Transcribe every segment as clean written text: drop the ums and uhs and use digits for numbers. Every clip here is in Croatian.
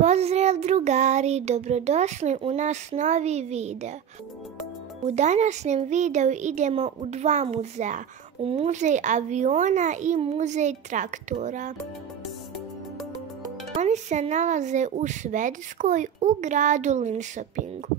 Pozdrav drugari, dobrodošli u naš novi video. U današnjem videu idemo u dva muzeja, u muzej aviona i muzej traktora. Oni se nalaze u Švedskoj u gradu Linköpingu.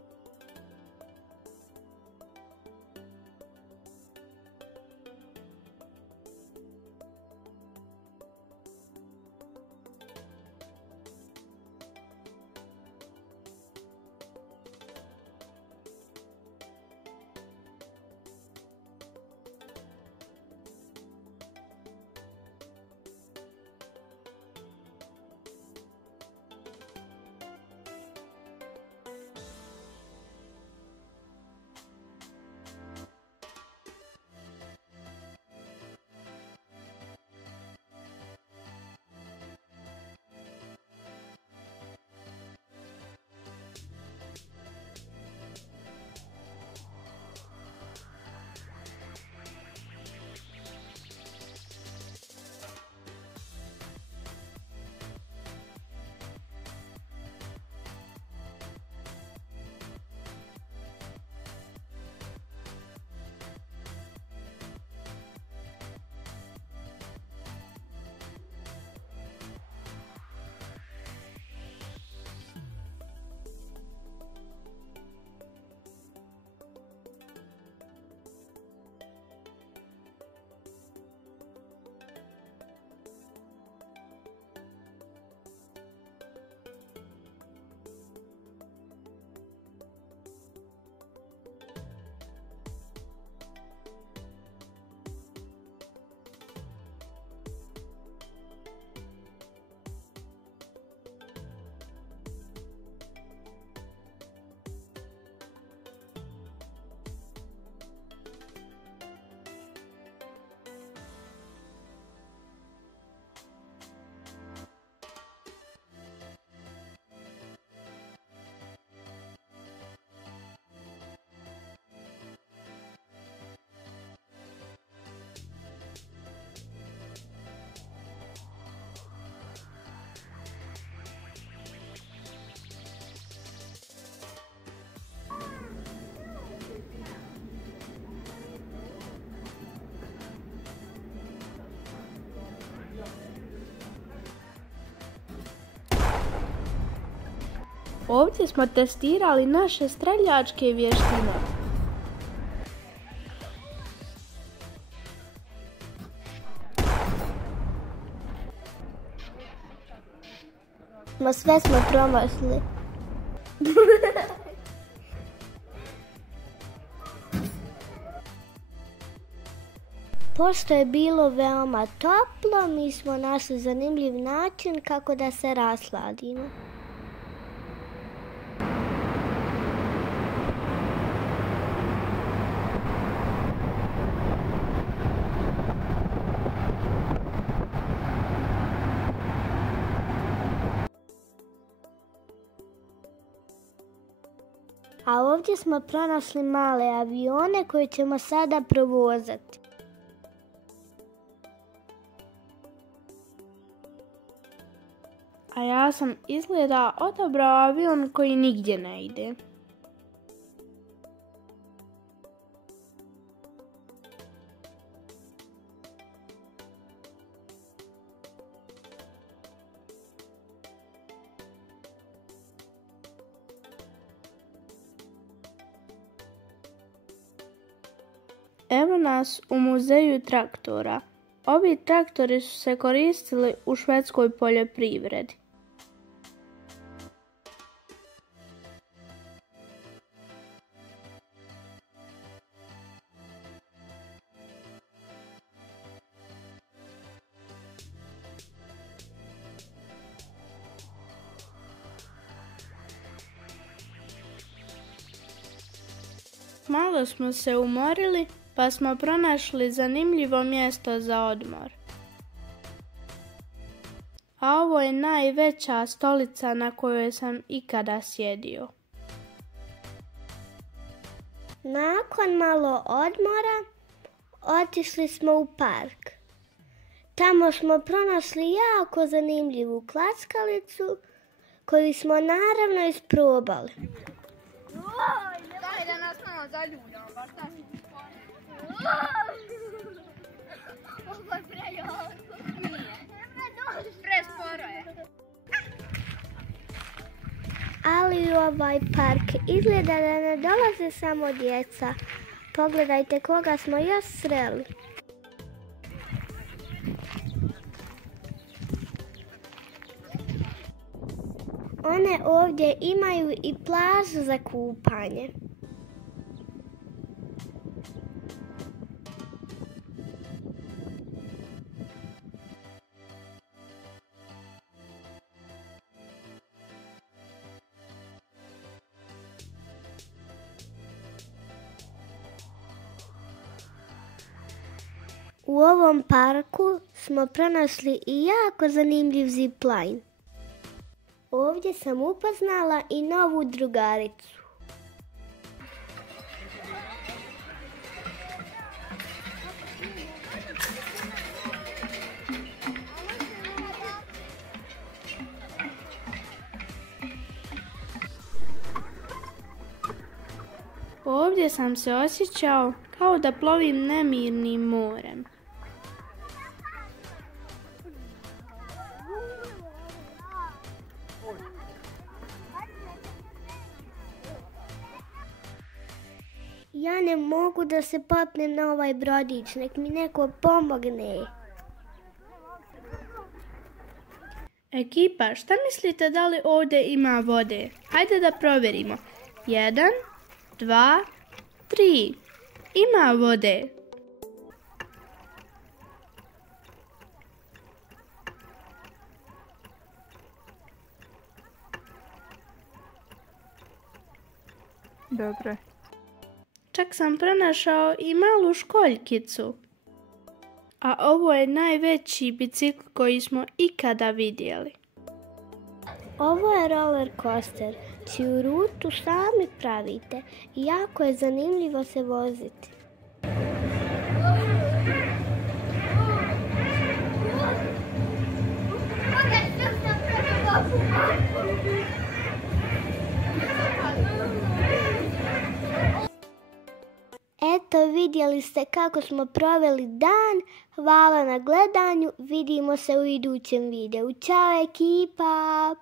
Ovdje smo testirali naše streljačke vještine. Sve smo promašili. Pošto je bilo veoma toplo, mi smo našli zanimljiv način kako da se rasladimo. A ovdje smo pronašli male avione koje ćemo sada provozati. A ja sam izgleda odabrao avion koji nigdje ne ide. Evo nas u muzeju traktora. Ovi traktori su se koristili u švedskoj poljoprivredi. Malo smo se umorili, pa smo pronašli zanimljivo mjesto za odmor. A ovo je najveća stolica na kojoj sam ikada sjedio. Nakon malo odmora, otišli smo u park. Tamo smo pronašli jako zanimljivu klackalicu koju smo naravno isprobali. Daj da nas malo zaljuljamo, baš tako. Ovo je prejako. Nije. Presporo je. Ali u ovaj park izgleda da ne dolaze samo djeca. Pogledajte koga smo još sreli. One ovdje imaju i plažu za kupanje. U ovom parku smo pronašli i jako zanimljiv zipline. Ovdje sam upoznala i novu drugaricu. Ovdje sam se osjećao kao da plovim nemirnim morem. Ja ne mogu da se popnem na ovaj brodić, nek mi neko pomogne. Ekipa, šta mislite da li ovdje ima vode? Hajde da provjerimo. 1, 2, 3. Ima vode. Dobro. Čak sam pronašao i malu školjkicu. A ovo je najveći bicikl koji smo ikada vidjeli. Ovo je roller coaster, čiju rutu sami pravite i jako je zanimljivo se voziti. Eto, vidjeli ste kako smo proveli dan. Hvala na gledanju. Vidimo se u idućem videu. Ćao ekipa!